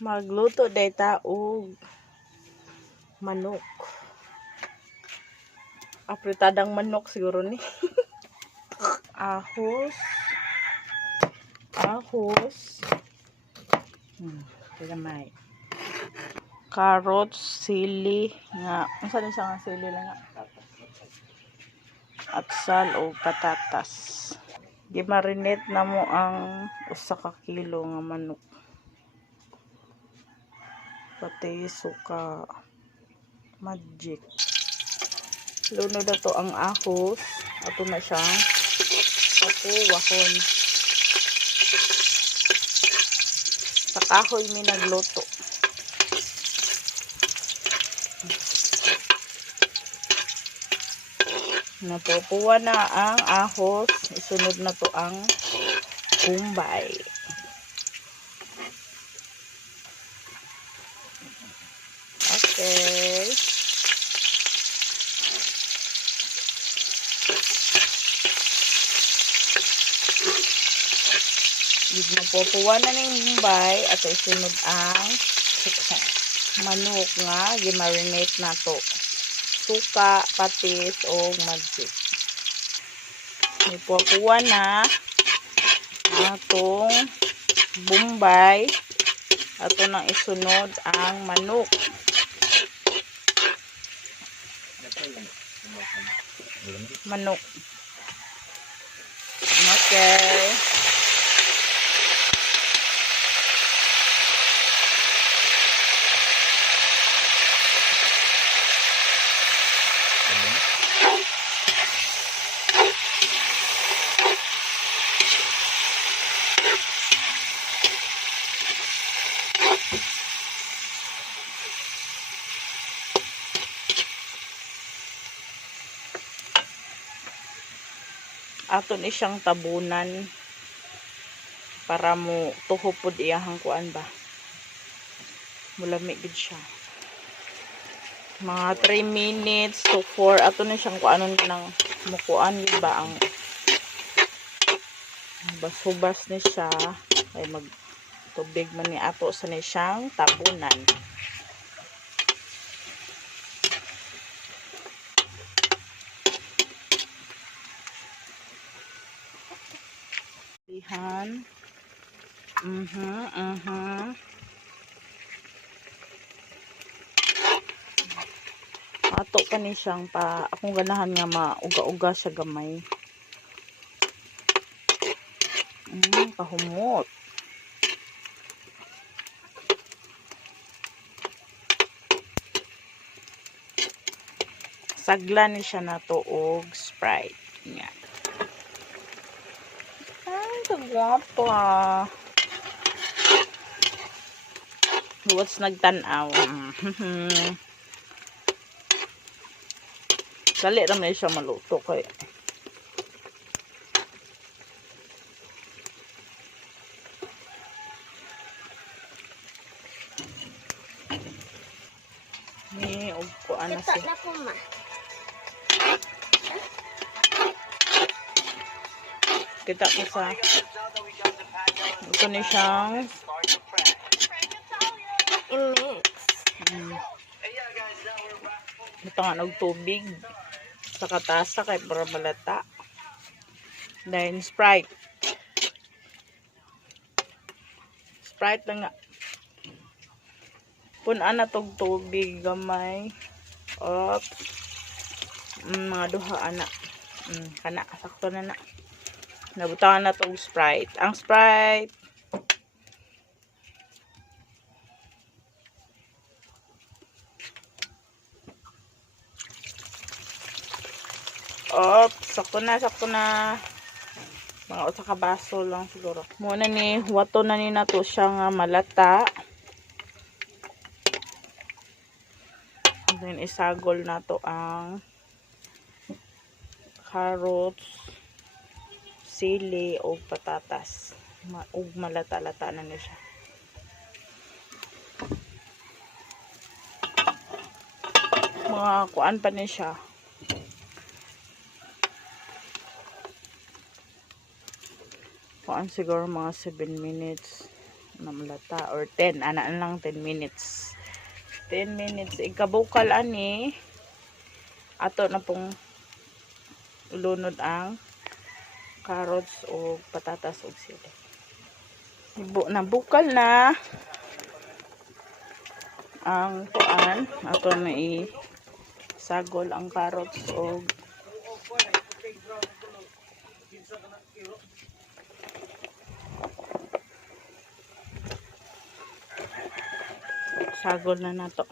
Magluto day ta og manok. Afritadang manok siguro ni. Ahos. May carrots, sili nga. Unsa ni siya nga sili lang nga. At sal o patatas. Gimarinate na mo ang 1 ka kilo nga manok. Pati suka. Magic. Lunod na to ang ahos. Ato na siyang pakuwahon. Sa kahoy mi nagluto. Napupuwa na ang ahos. Isunod na to ang kumbay. Okay. Napupuwa na ng kumbay at isunod ang manok nga gimarinate na to. Suka, patis, o magic. Napupuwa na atong bumbay. Ato nang isunod ang manok. Okay. Aton siyang tabunan para mo tuhupod iyahang kuan ba. Mulami gid siya. Mga 3 minutes to 4 aton siyang kuanon nang mukuan ba ang basubas ni siya ay magtubig man ni ato sa ni siyang tabunan. Lihan. Ato pa ni siyang pa akong ganahan nga mauga-uga sa gamay. Kahumot. Sagla ni siya na to og Sprite nga. Guwapo What's nagtanaw? Dali naman siya maluto kay. Ni og kuan na siya. Kita ko sa ito ni siyang i-mix. Ito nga tubig sa katasa kay para malata. Then Sprite lang nga. Punan na tog tubig gamay. Mga duha ana. Kana sakto na. Nabutangan na itong Sprite. Ang Sprite. Sakto na. Mga 1 ka baso lang siguro. Muna ni, wato na ni na to siya nga malata. And then isagol na to ang carrots, sili o patatas. Ug malata-lata na niya siya. Mga kuan pa ni siya. Kuan siguro mga 7 minutes. namlata or 10 ana lang 10 minutes. 10 minutes ikabukal ani ato na pong ulunod ang carrots o patatas o sili. Na bukal na ang kuan ato na isagol ang carrots o sagol na nato.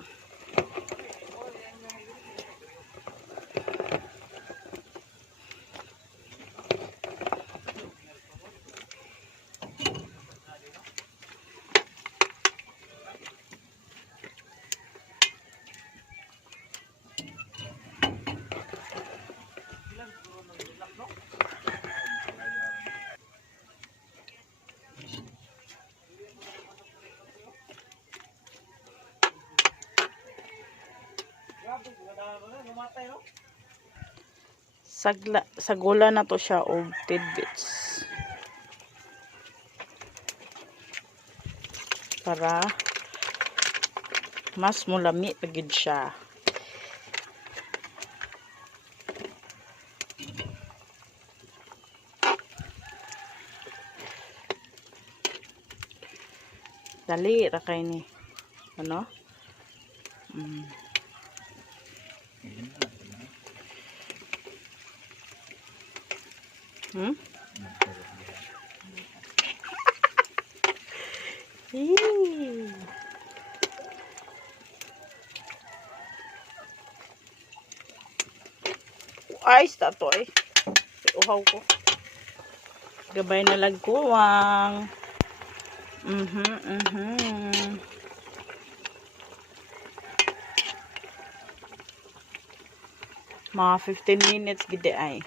Sagula na to siya og tidbits para mas mulami pagid siya. Dali ra kay ni ano Ay, stato eh. Uhaw ko. Gabay na lagkuwang. Mga 15 minutes gidi ay.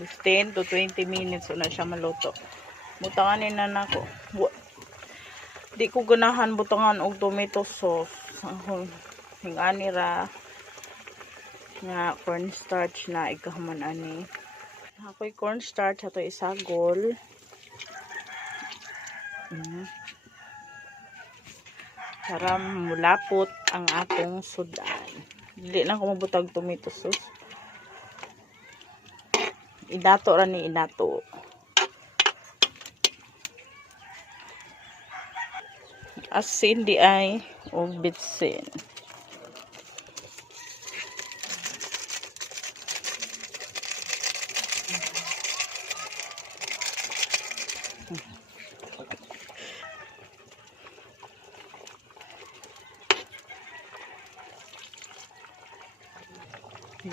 15 to 20 minutes na siya maluto. Butanganin na nako. Di ko ganahan butangan og tomato sauce. Hingani ra nga cornstarch na ikahuman ani. Ako'y cornstarch ato isagol. Para mulapot ang atong sudan. Dili na ko mabutag tomato sauce. Inato ra ni inato. Asin di ay o bitsin.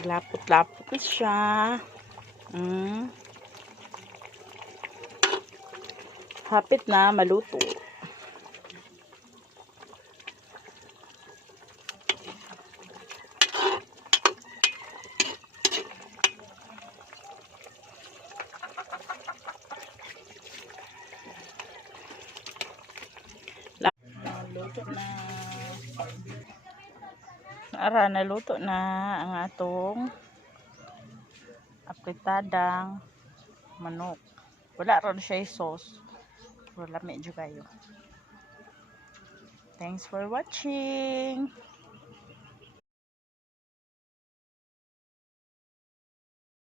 Lapot-lapot na siya. Hapit na maluto. Naluto na. Naluto na ang atong afritadang manok. Wala ron siya sauce. Wala medyo kayo. Thanks for watching.